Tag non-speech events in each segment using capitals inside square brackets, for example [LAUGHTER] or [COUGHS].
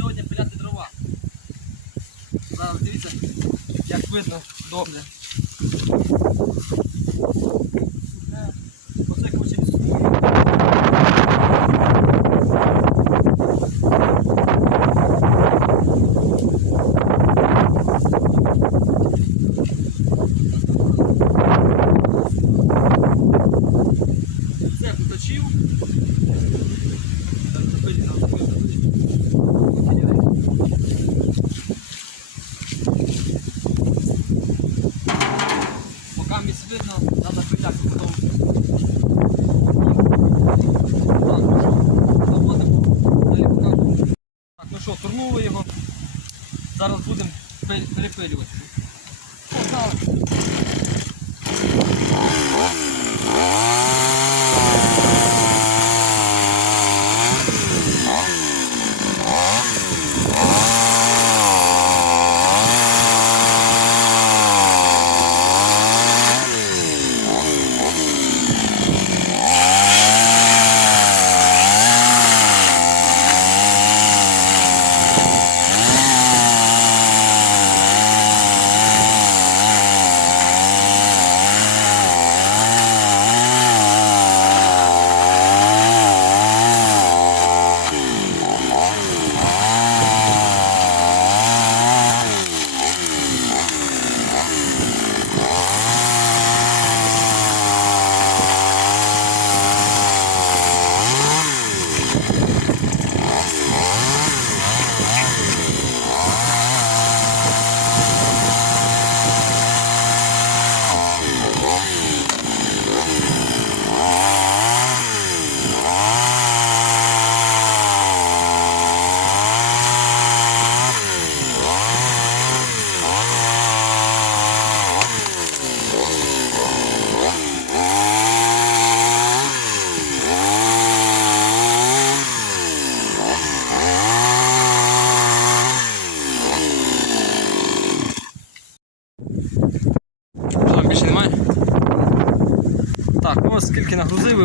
сьогодні пиляти дрова. Зараз дивіться, як видно добре.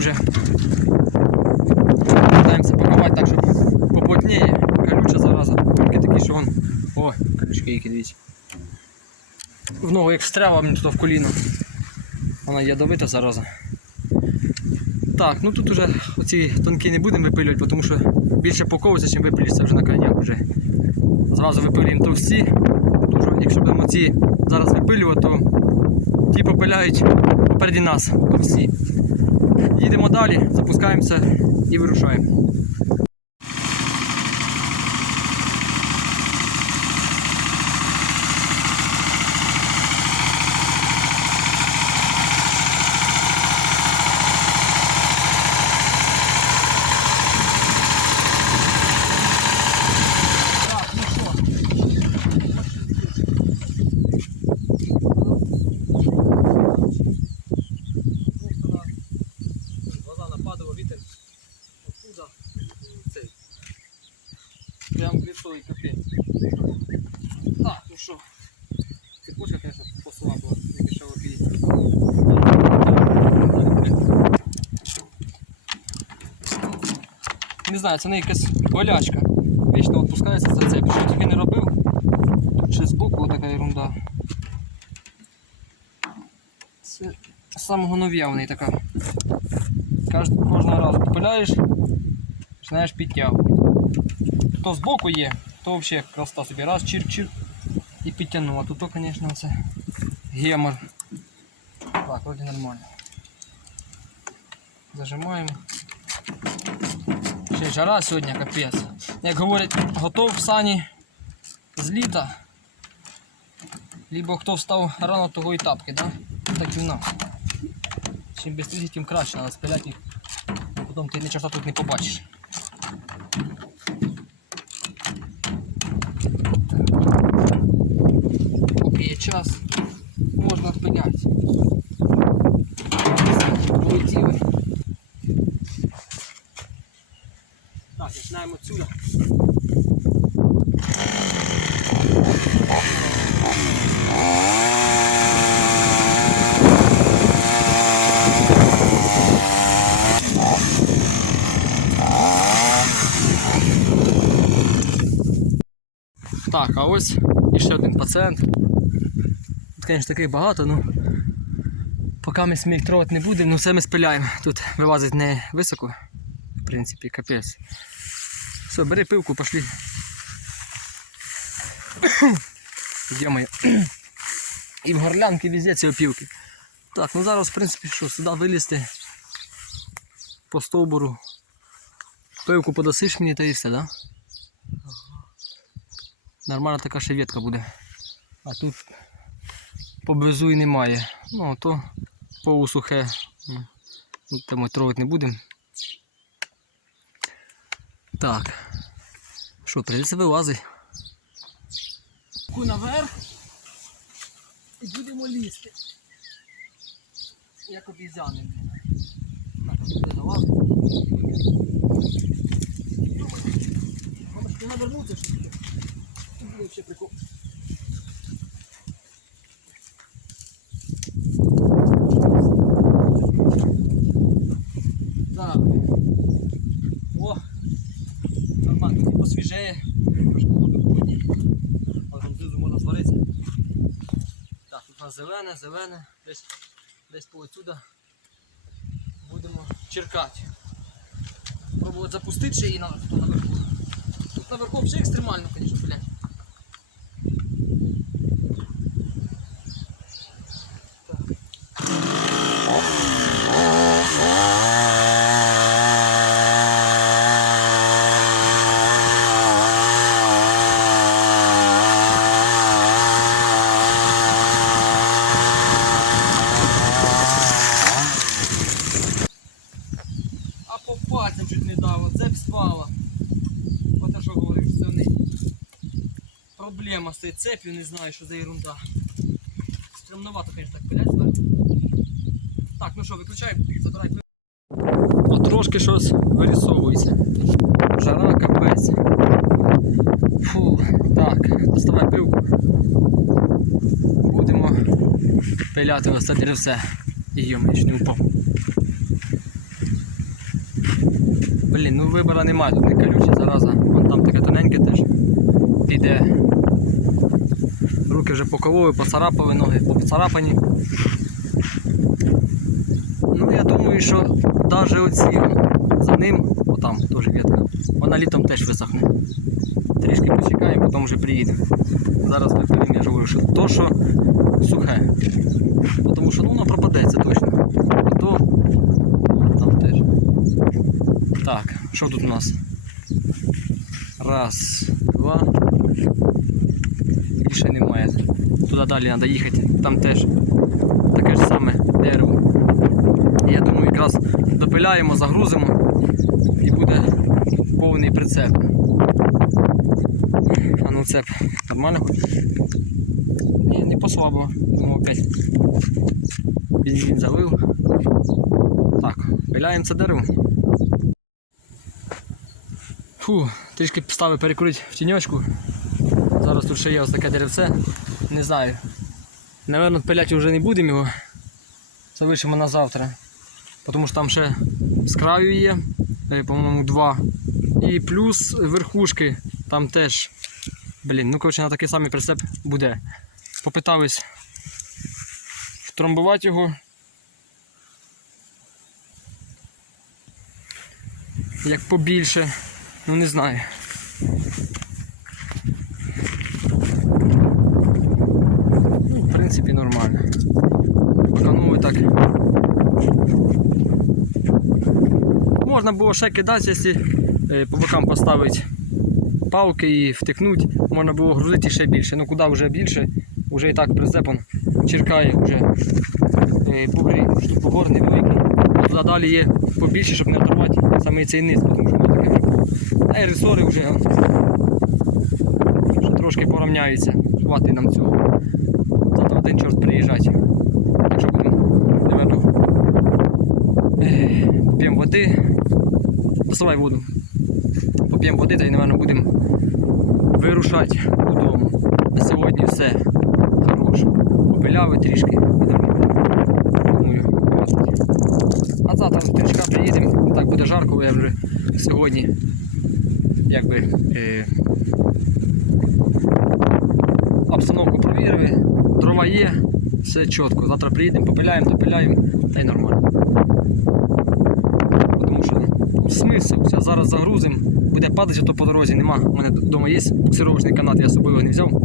Вже. Намагаємося пакувати так, щоб поплотніє. Колюча зараза. Тільки такі, що вон. О, колючки які дивіться. В ногу як встряла мені тут в коліно. Вона ядовита зараза. Так, ну тут уже оці тонкі не будемо випилювати, тому що більше паковується, чим випилюється вже на крайняк вже. Зразу випилюємо товсті. Що якщо будемо ці зараз випилювати, то ті попиляють попереді нас всі. Їдемо далі, запускаємося і вирушаємо. Так, ну що, Глаза нападало, вітер. Откуда? Цей. Прям в лицо і капець. Так, ну що. Цепочка, конечно, послабла, не мішала піти. Не знаю, це не якась болячка. Вічно відпускається це цеп. Що тільки не робив. Тут ще збоку така ерунда. Це з самого нов'я в неї така. Кож- Кожного разу попиляєш, починаєш підтягувати. То збоку є, то взагалі красота собі. Раз, чир-чир і підтягнув. А тут, то, звісно, це гемор. Так, вроді нормально. Зажимаємо. Ще жара сьогодні капець. Як говорять, готов в сані з літа. Либо хто встав рано, того і тапки, да? Так і в нас. Чим швидше, тим краще, треба спиляти їх. Потім ти ні чорта тут не побачиш. час, можна спиняти. Полетіли. Так, починаємо отсюда. Так, а ось іще один пацієнт. Звісно, таких багато, ну. Поки ми сміх трогати не будемо, ну все ми спиляємо. Тут вилазить не високо. В принципі, капець. Все, бери пивку, пошли. [COUGHS] Йо-моє. [COUGHS] І в горлянки везде ці опівки. Так, ну зараз, в принципі, що, сюди вилізти по стовбуру. Пивку подосиш мені та і все, да? Нормальна така ще ветка буде. А тут поблизу і немає. Ну, то полусухе. Ну, Та ми трогати не будемо. Так. Що, прийдеться вилазить. Ку наверх і будемо лізти. Як обізяни. Так, залазимо. Не навернуться що. Буде ще прикол. Так. О! Нормально, тут посвіжеє. Трошки воду холодні. Але там знизу можна зваритися. Так, тут у нас зелене, зелене. Десь, десь по отсюда будемо черкати. Пробувати запустити ще на, наверху. Тут наверху вже екстремально, звісно, блядь. Так. А по пальцям чуть не дало, цепь спала. От я що говорив, що це не цепью, не знаю, що за ерунда. Стремновато, звісно, так пилять зверху. Так, ну що, виключаємо, забирай пиво. Трошки щось вирісовується. Жара капець. Фу, так, доставай пивку. Будемо пиляти це деревце. І йому не упав. Блін, ну вибора немає, тут не колюче, зараза. Вон там таке тоненьке теж піде. Руки вже покололи, поцарапали, ноги поцарапані. Ну я думаю, що навіть оці за ним, отам теж ветка, вона літом теж висохне. Трішки почекаємо, потім вже приїдемо. Зараз випилимо, я ж говорю, що то, що сухе. Тому що ну, воно пропаде, це точно. А то там теж. Так, що тут у нас? Раз, два. Більше немає. Туди далі треба їхати. Там теж таке ж саме дерево. І я думаю, якраз допиляємо, загрузимо і буде повний прицеп. А ну цеп нормально хоч? Ні, не послабо. Думаю, опять бензин залив. Так, пиляємо це дерево. Фу, трішки поставив перекурити в тіньочку. Зараз тут ще є ось таке деревце. Не знаю. Наверно, пиляти вже не будемо його. Залишимо на завтра. Тому що там ще з краю є, е, по-моєму, два. І плюс верхушки там теж. Блін, ну коротше на такий самий прицеп буде. Попитались втрамбувати його. Як побільше. Ну не знаю. Ну, в принципі, нормально. Поканули так. Можна було ще кидати, якщо е, по бокам поставити палки і втикнути, можна було грузити ще більше. Ну куди вже більше, вже і так прицепом черкає вже е, бугри, невеликий. А далі є побільше, щоб не оторвати саме цей низ, тому що воно таке вже. Ресори вже що трошки порівняються. Хватить нам цього. Завтра один чорт приїжджати. Так будемо, напевно, е, поп'ємо води. Доставай воду. Поп'ємо води та й, напевно, будемо вирушати додому. На сьогодні все. Хорош. Попиляли трішки. Думаю. А завтра трішка приїдемо. Так буде жарко, бо я вже сьогодні якби е, Обстановку провірили, дрова є, все чітко. Завтра приїдемо, попиляємо, допиляємо, та й нормально. Тому що ну, смисл, все, зараз загрузимо, буде падати то по дорозі, нема. У мене вдома є буксировочний канат, я з собою його не взяв.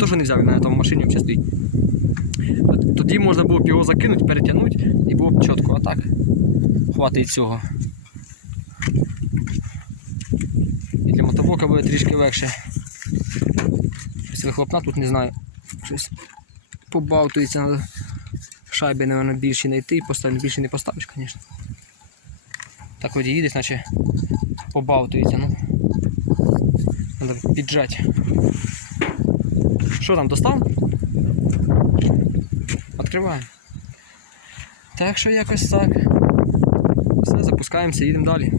Теж не взяв, він на тому машині взагалі стоїть. Тоді можна було б його закинути, перетягнути і було б чітко. А так, хватить цього. І для мотоблока буде трішки легше. Щось вихлопна тут не знаю. Щось побавтується, треба шайби, мабуть, більше знайти, поставити більше не поставиш, звісно. Так от їдеш, наче побалтується. ну. Треба піджати. Що там, достав? Відкриваємо. Так що якось так. Все, запускаємося, їдемо далі.